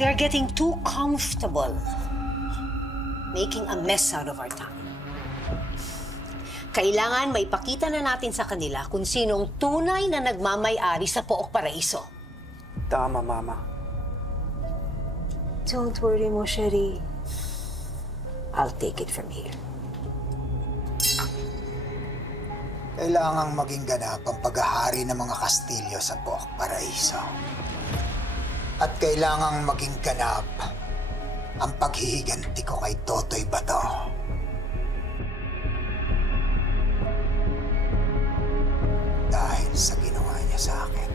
They're getting too comfortable, making a mess out of our town. Kailangan maipakita na natin sa kanila kung sinong tunay na nagmamay-ari sa Pook Paraiso. Tama, Mama. Don't worry mo, Sherry. I'll take it from here. Kailangang maging ganap ang paghahari ng mga Kastilyo sa Pook Paraiso. At kailangang maging ganap ang paghihiganti ko kay Totoy Bato. Dahil sa ginawa niya sa akin.